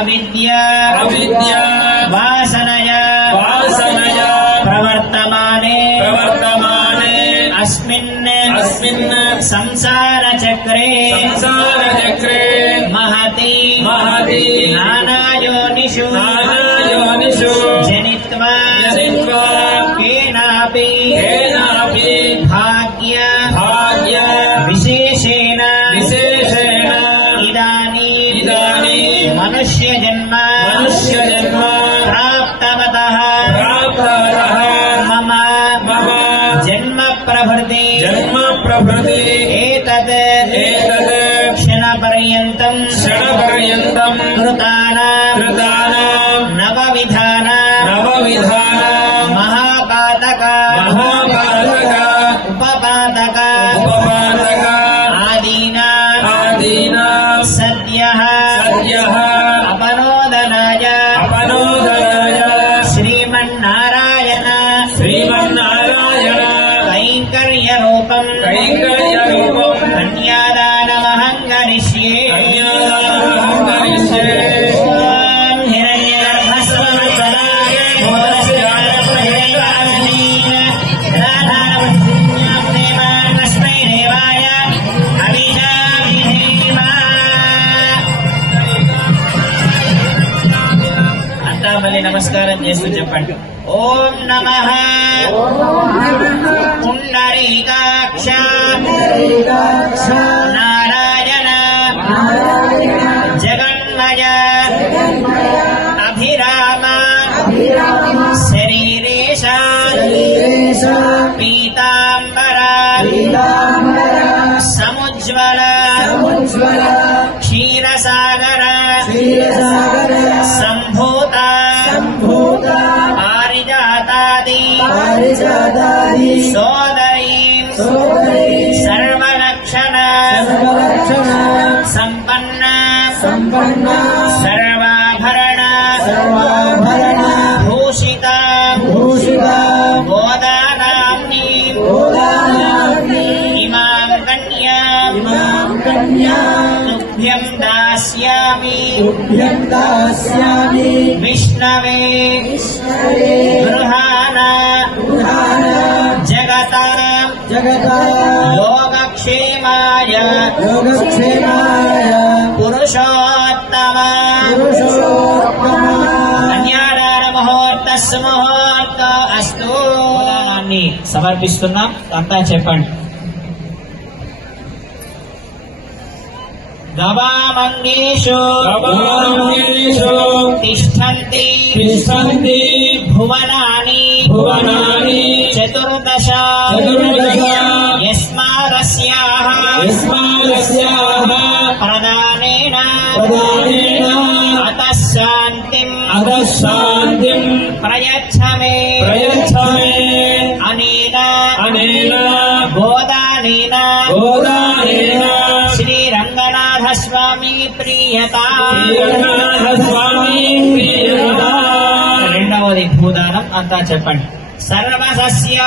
अविद्या वासनया प्रवर्तमाने अस्मिन् संसार चक्रे महति नानायोनिषु जनित्वा केनापि भाग्य विशेषेण इदानीं मनुष्य जन्म प्राप्तवतः मम जन्म प्रभृति एतद् क्षणपर्यन्तं कृतानां नवविधानां महापातक उपपातक आदीना सद्यः अपनोदनाय श्रीमन्नारायण कैङ्कर्यरूपं कन्यादानमहं करिष्ये। మళ్ళీ నమస్కారం చేస్తూ చెప్పండి. ఓం నమః పుండరీకాక్ష నారాయణ జగన్మయ అభిరామ శరీరేశ పీతాంబర సముజ్వల క్షీరసాగర సంభూత పారిజాతాది సోదరీం సర్వలక్షణ సంపన్న సర్వాభరణ భూషిత గోదానాంని ఇమాం కన్యాం తుభ్యం దాస్యామి విష్ణవే గృహాణ జగతా యోగక్షేమాయ పురుషోత్తమ కన్యాదాన ముహూర్త అస్తు సమర్పిస్తున్నాం. అంతా చెప్పండి. గవామంగేషు తిష్టంతి భువనాని చతుర్దశ యస్మాదస్యాః ప్రదానేన అతః శాంతిం ప్రయచ్ఛమే అనేన గోదానేన శ్రీరంగనాథ స్వామి ప్రియతా. రెండవది భూదానం. అంతా చెప్పండి. సర్వసస్య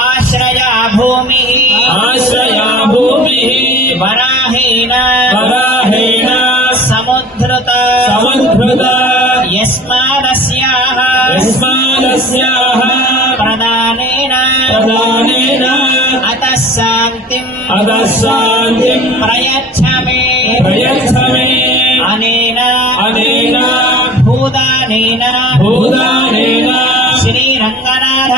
ఆశ్రయ భూమి వరాహేణ సముద్ధృత యస్మాదస్యాః ప్రదానేన అతః శాంతిం ప్రయచ్ఛమే అనేన భూదానేన శ్రీరంగనాథ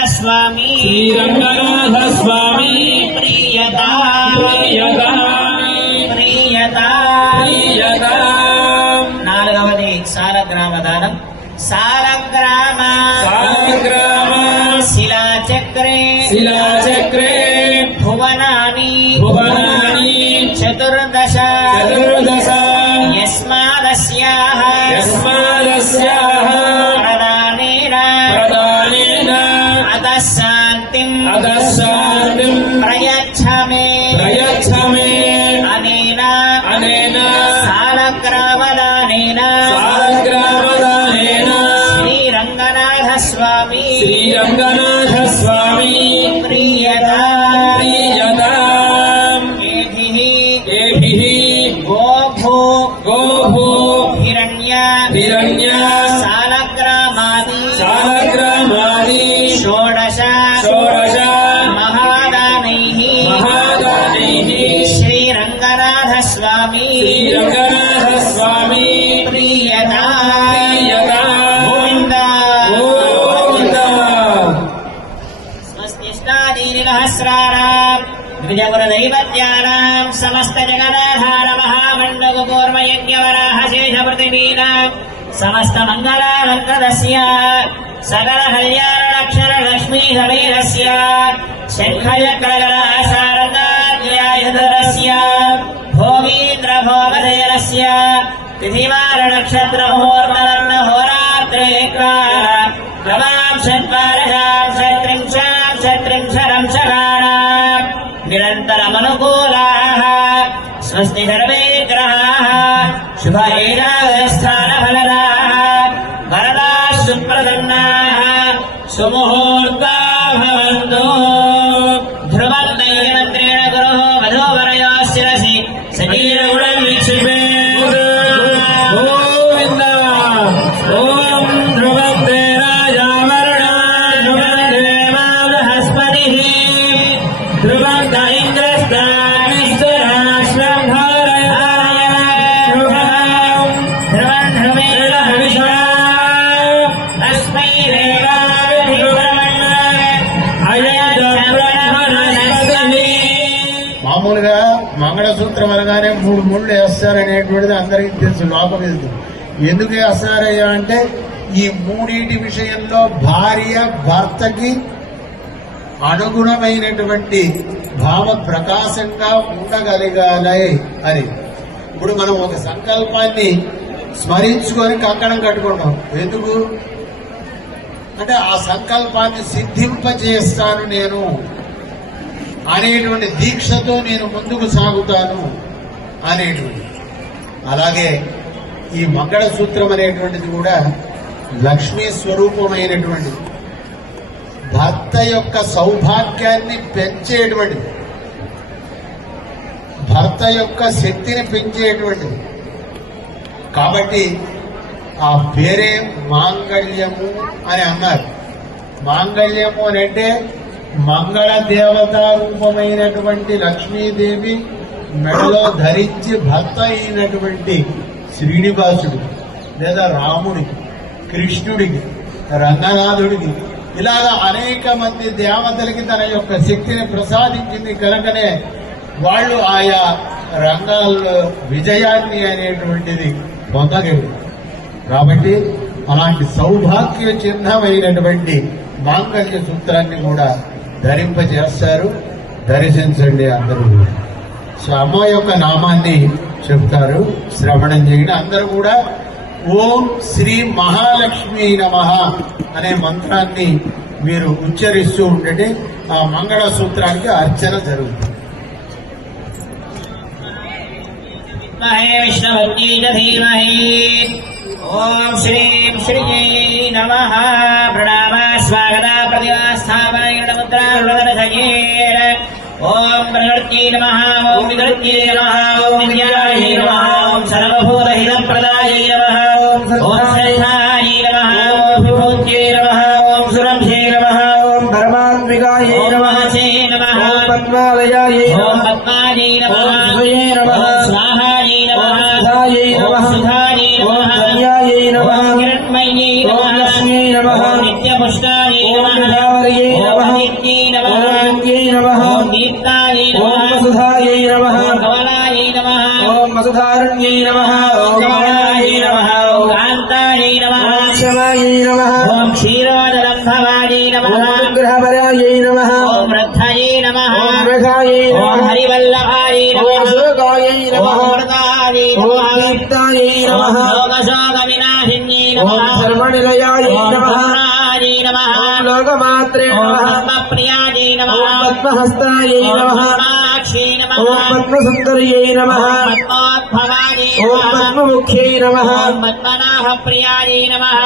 స్వామి ప్రియతా. నాలుగవది సాలగ్రామ దానం. సాలగ్రామ శిలాచక్రే భువనాని చతుర్దశ యస్మాదస్యాః ప్రదానేన అతః శాంతిం ప్రయచ్ఛమే అనేన సాలగ్రామదానేన శ్రీరంగనాథ స్వామి ప్రియతా. गोभू गोभू हिरण्य सालग्रामादि षोडश महादानैः श्रीरङ्गनाथस्वामी प्रीयता स्वस्तिष्टादीनिलहस्राणाम् द्विजगुरुदैवत्यानाम् समस्त जगदाधार महामण्डलपूर्वयज्ञवराह शेषपृथिवीनाम् समस्त मङ्गलालङ्कृतस्य सकल कल्याणलक्षण लक्ष्मी समीरस्य शङ्खचक्रगणासारदाद्यायुधरस्य भोगीन्द्र भोगधेरस्य तिथिवार नक्षत्र मुहूर्तलग्न होरात्रे प्रभां षट्वारशां षट्त्रिंशरं शकानाम् निरन्तरमनुकूलाः स्वस्ति सर्वे ग्रहाः शुभ एकादशस्थानफलदाः वरदाः सुप्रसन्नाः सुमुहूर्ता भवन्तु ध्रुवं नैनन्त्रेण गुरोः वधूवरयोः शिरसि सजीवगुणवीक्षिपे गोविन्द ॐ ध्रुवते राजावरणा ध्रुवं देवा बृहस्पतिः ध्रुवं द इन्द्रस्तानिश्चराश्वं धारयामि ध्रुवं ध्रुवेण हविषा अस्मै देवाय ध्रुवं अजय ब्रह्मणस्पतिः మామూలుగా మంగళసూత్రం అనగానే 3 ముళ్ళు వేస్తారనేటువంటిది అందరికీ తెలుసు, లోపం తెలుసు. ఎందుకు వేస్తారయ్యా అంటే ఈ మూడింటి విషయంలో భార్య భర్తకి అనుగుణమైనటువంటి భావ ప్రకాశంగా ఉండగలగాలి అని. ఇప్పుడు మనం ఒక సంకల్పాన్ని స్మరించుకొని కంకణం కట్టుకుంటాం. ఎందుకు అంటే ఆ సంకల్పాన్ని సిద్ధింపజేస్తాను నేను అనేటువంటి దీక్షతో నేను ముందుకు సాగుతాను అనేటువంటి. అలాగే ఈ మంగళసూత్రం అనేటువంటిది కూడా లక్ష్మీ స్వరూపమైనటువంటిది, భర్త యొక్క సౌభాగ్యాన్ని పెంచేటువంటిది, భర్త యొక్క శక్తిని పెంచేటువంటిది. కాబట్టి ఆ పేరే మాంగళ్యము అని అన్నారు. మాంగళ్యము అని అంటే మంగళ దేవతా రూపమైనటువంటి లక్ష్మీదేవి మెడలో ధరించి భర్త అయినటువంటి శ్రీనివాసుడు లేదా రాముడికి, కృష్ణుడికి, రంగనాథుడికి ఇలాగా అనేక మంది దేవతలకి తన యొక్క శక్తిని ప్రసాదించింది కనుకనే వాళ్ళు ఆయా రంగాల్లో విజయాన్ని అనేటువంటిది పొందగలరు. కాబట్టి అలాంటి సౌభాగ్య చిహ్నమైనటువంటి మాంగళ్య సూత్రాన్ని కూడా ధరింపజేస్తారు. దర్శించండి అందరూ. సో అమ్మ యొక్క నామాన్ని చెప్తారు, శ్రవణం చేయండి. అందరూ కూడా ఓం శ్రీ మహాలక్ష్మీ నమః అనే మంత్రాన్ని మీరు ఉచ్చరిస్తూ ఉండండి. ఆ మంగళ సూత్రానికి అర్చన జరుగుతుంది. విష్ణుభక్తి ధీమహి ఓం శ్రీం శ్రీయై నమః ప్రణామ స్వాగత प्रतिष्ठापनमुद्रारुणधनसगेर ओम प्रकृत्यै नमः ओम विकृत्यै नमः ओम विद्यायै नमः ओम सर्वभूतहितप्रदायै नमः ओम श्रेष्ठायै नमः ओम विभूत्यै नमः ओम सुरभ्यै नमः ओम परमात्मिकायै नमः ओम पद्मालयायै ओम पद्मायै नमः ओम स्वाहायै नमः ओम सुधायै नमः धन्यायै नमः किरणमयै नमः लक्ष्म्यै नमः नित्यपुष्टायै नमः नित्यै नमः ओम दीप्तायै नमः ओम सुधायै नमः ओम कमलायै नमः ओम वसुधारण्यै नमः ओम कमलायै नमः ओम कान्तायै नमः ओम क्षमायै नमः ओम क्षीरोदलम्भवायै नमः ओम ग्रहपरायै नमः ओम रथयै नमः ओम रथायै नमः ओम हरिवल्लभायै नमः ओम सुरगायै नमः ओम वरदायै नमः ओम दीप्तायै नमः लोकशोकविनाशिन्यै नमः ओम सर्वनिलयायै नमः नमः लोकमात्रे नमः प्रियायै नमः पद्महस्तायै नमः पद्माक्षै नमः पद्मसुन्दर्यै नमः पद्मोद्भवायै नमः पद्ममुख्यै नमः पद्मनाभप्रियायै नमः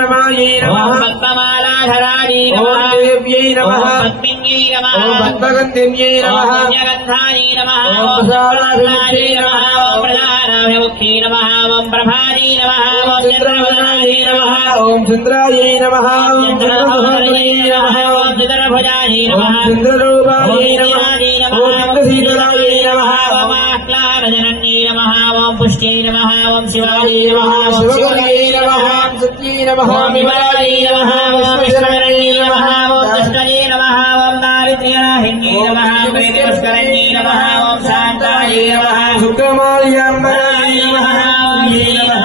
रमायै नमः पद्ममालाधरायै नमः देव्यै नमः पद्मिन्यै नमः पद्मगन्धिन्यै नमः यगन्धायै नमः शालाभिमुख्यै नमः प्रधानाभिमुख्यै मीनाक्षी नमः ओम प्रभाजी नमः ओम चंद्रवदनाय नमः ओम चंद्राय नमः ओम चंद्रभुजाय नमः ओम चंद्रभुजाय नमः चंद्ररूपाय नमः ओम चंद्रशीतलाय नमः ओम आह्लादजनन्ये नमः ओम पुष्ट्यै नमः ओम शिवाय नमः ओम शिवाय नमः सत्यै नमः ओम विमलाय नमः ओम विष्णुरण्ये नमः ओम दष्टये नमः ओम दारिद्र्यनाहिन्ये नमः ओम प्रीतिपुष्करण्ये नमः ओम शान्ताय नमः सुखमाल्यांबराय नमः ओम श्रीनमः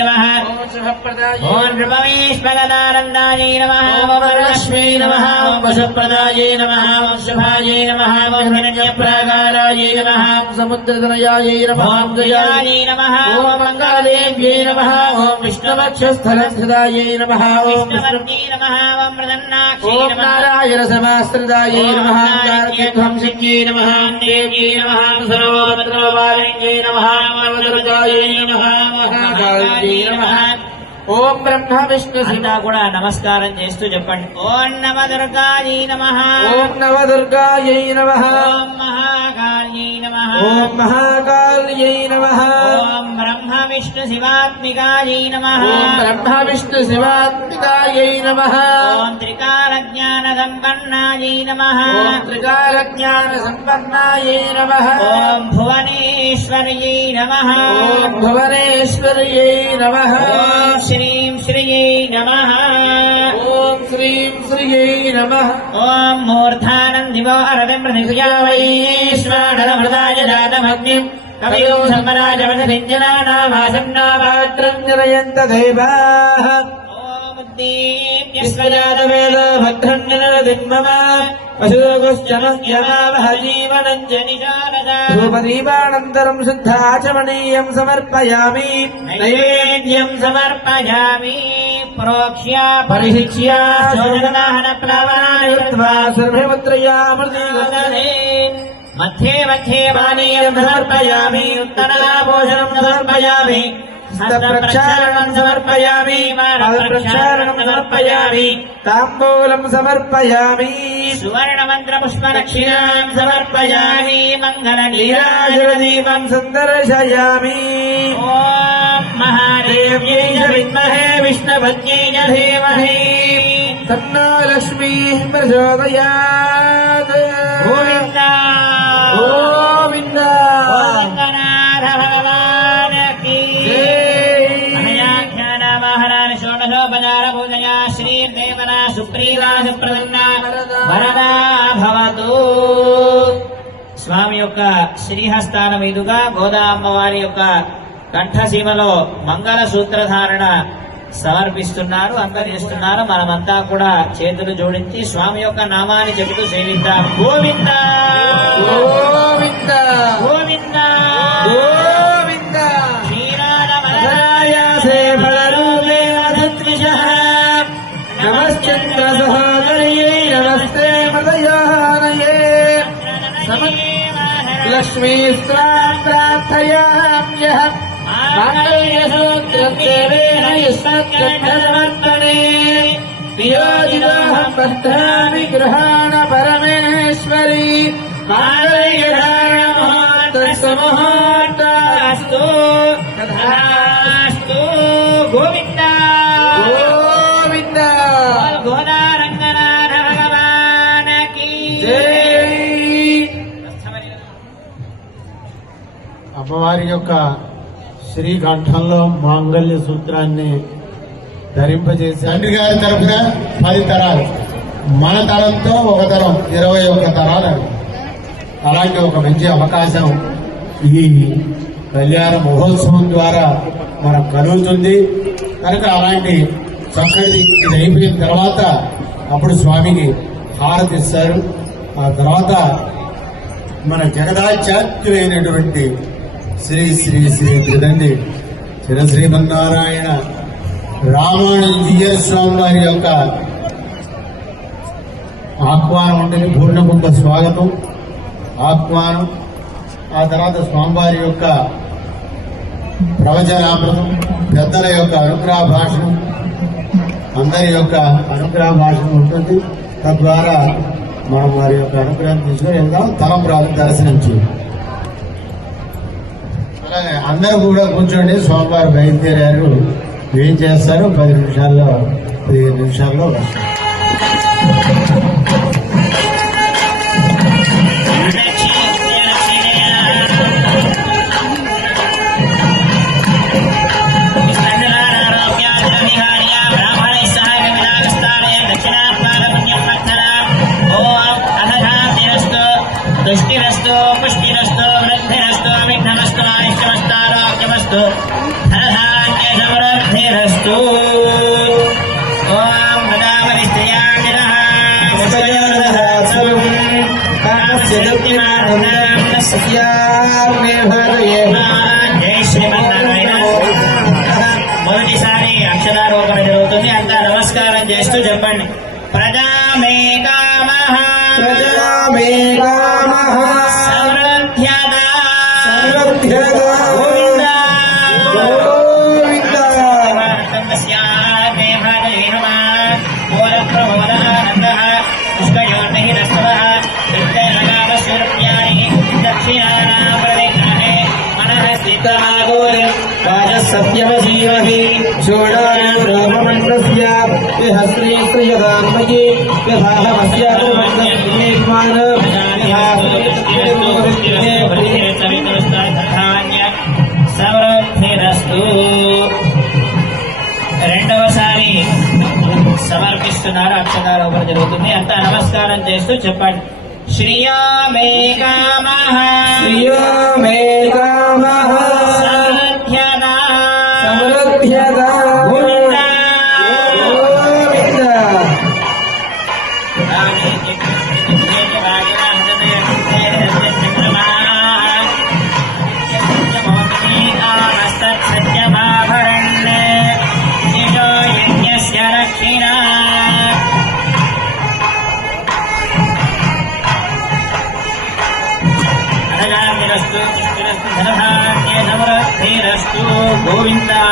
नमः शुभप्रदाय ओम नृपमेश्वरदानन्दाय नमः ओम वरलक्ष्मी नमः ओम वसुप्रदाय नमः ओम शुभाय नमः ओम हिरण्यप्राकाराय नमः समुद्रतनयाय नमः ओम जयाय नमः ओम मंगलदेव्यै नमः ओम विष्णुवक्षस्थलस्थिताय नमः ओम विष्णुवर्गे नमः ओम प्रसन्नाक्षी ओम नमः नारायण समाश्रिताय नमः ध्वंसिन्यै नमः देव्यै नमः सर्वभद्रवारिण्यै नमः वरदुर्गाय नमः महाकाल्यै नमः ओम ब्रह्म विष्णु అంతా కూడా నమస్కారం చేస్తూ చెప్పండి ఓం నమ దుర్గాయై నమః ओम नवदुर्गायै नमः ఓం మహాకాళ్యై నమః ओम महाकाल्यै नमः ఓం బ్రహ్మ విష్ణు శివాత్మికాయై నమః ओम ब्रह्म विष्णु शिवात्मिकायै नमः ఓం త్రికాల జ్ఞాన సంపన్నాయై నమః ओम त्रिकाल ज्ञान संपन्नायै नमः ఓం భువనేశ్వర్యై నమః ओम भुवनेश्वर्यै नमः ఓం శ్రీం శ్రీయై నమః ओम श्रीं श्रियै नमः ఓం మూర్ధానం దివో అరవిం ప్రతిజావైశ్వానరమృతాయ జాతమగ్నిం కవియో సంవరాజవసరింజనానామాసన్నాభాద్రం निरयन्त देवाः ఓం ఉద్దీప్య विश्वजातवेद भद्रं निरदिन्मम अशोकश्चमह्यमावह जीवनं च నిశారదా धूपदीपानन्तरं शुद्धाचमनीयं समर्पयामि నైవేద్యం సమర్పయామి ప్రోక్ష్య పరిశిక్ష్య శోధనాహన ప్లవనాయుర్ధ్వా सर्वमुद्रयामृतीगते मध्ये मध्ये पानीयं समर्पयामि उत्तराभूषणं समर्पयामि हस्तप्रक्षालनं समर्पयामि पादप्रक्षालनं समर्पयामि ताम्बूलं समर्पयामि सुवर्णमन्त्रपुष्पदक्षिणां समर्पयामि नीराजलदीपं सन्दर्शयामि ॐ महादेव्यै च विद्महे विष्णुपत्न्यै च धीमहि तन्नो लक्ष्मीः प्रचोदयात् गोविन्द गोविन्द गोविन्दनाथ भगवान् की महयाख्यानावाहनानि षोडशोपचारपूजया श्रीर्देवना सुप्रीता सुप्रसन्ना वरदा भवतु స్వామి యొక్క శ్రీహస్తాన మీదుగా గోదా అమ్మవారి యొక్క కంఠసీమలో మంగళ సూత్రధారణ సమర్పిస్తున్నారు, అందజేస్తున్నారు. మనమంతా కూడా చేతులు జోడించి స్వామి యొక్క నామాన్ని చెబుతూ సేవిద్దాం. గోవింద गोविन्द గోవింద गोविन्द క్షీరాదమలయాసే ఫలరూపే అధద్విషః नमश्चन्द्र सहोदर्यै नमस्ते मदयानये लक्ष्मीस्त्वां प्रार्थयाम्यहम् माङ्गल्यसूत्रदेवेन युष्मत्कण्ठसमर्पणे वियोजितोऽहं बध्नामि गृहाण परमेश्वरी మాంగళ్యధారణముహూర్తస్సు తథాస్తు. గోవింద गोविन्द గోదారంగనాథ భగవానకి जय అమ్మవారి యొక్క శ్రీకంఠంలో మాంగళ్య సూత్రాన్ని ధరింపజేసి తండ్రి గారి తరఫున 10 తరాలు, మన తరంతో ఒక తరం 21 తరాలు. అలాంటి ఒక మంచి అవకాశం ఈ కళ్యాణ మహోత్సవం ద్వారా మనకు కలుగుతుంది కనుక అలాంటి చక్కటి ఇది అయిపోయిన తర్వాత అప్పుడు స్వామికి హారతి ఇస్తారు. ఆ తర్వాత మన జగదాచార్యులైనటువంటి శ్రీ శ్రీ శ్రీ త్రిదండి శ్రీమన్నారాయణ రామానుజీయ స్వామి వారి యొక్క ఆహ్వానం ఉంటుంది. పూర్ణకుంభ స్వాగతం ఆహ్వానం. ఆ తర్వాత స్వామివారి యొక్క ప్రవచనామృతం, పెద్దల యొక్క అనుగ్రహ భాషణం, అందరి యొక్క అనుగ్రహ భాషణం ఉంటుంది. తద్వారా మనం వారి యొక్క అనుగ్రహం తీసుకుని వెళ్దాం. తలంబ్రాలు దర్శనం చేయాలి. అలాగే అందరూ కూడా కూర్చోండి. స్వామివారు బయలుదేరారు. ఏం చేస్తారు? 15 నిమిషాల్లో వస్తారు. దుష్టిరస్తు పుష్టిరస్తు వృద్ధిరస్తు విఘ్నమస్తు ఆయుష్యమస్తు ఆరోగ్యమస్తు ధనధాన్య సమృద్ధిరస్తు. ఓం వదావరి శ్రియామినః జై శ్రీమన్నారాయణ. మొదటిసారి అక్షరారోపణ జరుగుతుంది. అంతా నమస్కారం చేస్తూ చెప్పండి. ప్రజామేకామః సమృద్ధ్యదా గోవిందా తస్యామే భాగయేనమా మూలప్రమోదానందః పుష్పయోర్నిహితస్తవః విద్యనగామస్వరూప్యాని దక్షిణానాం ప్రతిగ్రహే మనః స్థితమాగోరి సత్యవసీమహి షోడారోపమంత్రస్య విహస్రీ శ్రియదాత్మయే సమృద్ధిరస్తు. రెండవసారి సమర్పిస్తున్నారు. అక్షరారోపణ జరుగుతుంది. అంతా నమస్కారం చేస్తూ చెప్పండి. శ్రియామేకామః సమృద్ధ్యదా గోవిందా గోవిందా.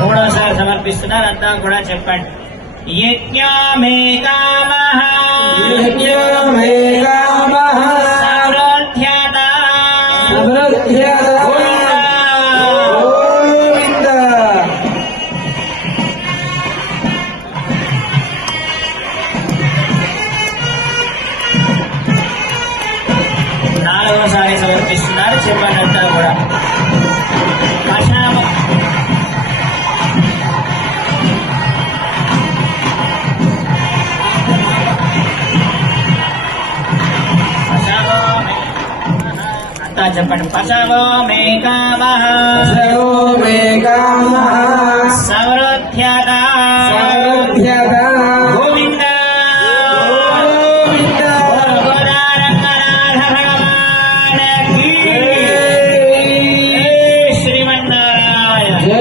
మూడోసారి సమర్పిస్తున్నారు. అంతా కూడా చెప్పండి. యజ్ఞామేకామః సమృద్ధ్యదా గోవిందా. నాలుగోసారి సమర్పిస్తున్నారు. చెప్పండి. అంతా కూడా చెప్పండి. పశవో మే కామః సమృద్ధ్యదా గోవిందా గోదారంగనాథ భగవాన్ కీ శ్రీమన్నారాయణ.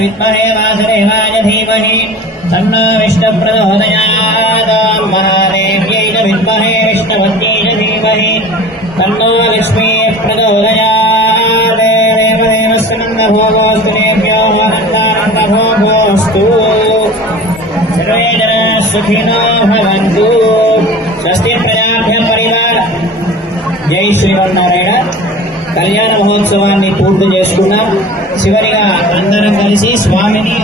विद्महे वासुदेवाय धीमहि तन्नो विष्णुप्रचोदयात्। महादेव्यै च विद्महे विष्णुपत्न्यै च धीमहि तन्नो लक्ष्मीः प्रचोदयात्। देवदेवस्य नन्दभोगोऽस्तु देव्यो आनन्दानन्दभोगोऽस्तु। सर्वे जनाः सुखिनो भवन्तु। स्वस्ति प्रजाभ्यः परिवार। जय శ్రీమన్నారాయణ. కళ్యాణ మహోత్సవాన్ని పూర్తి చేసుకున్నాం. చివరిగా అందరం కలిసి స్వామిని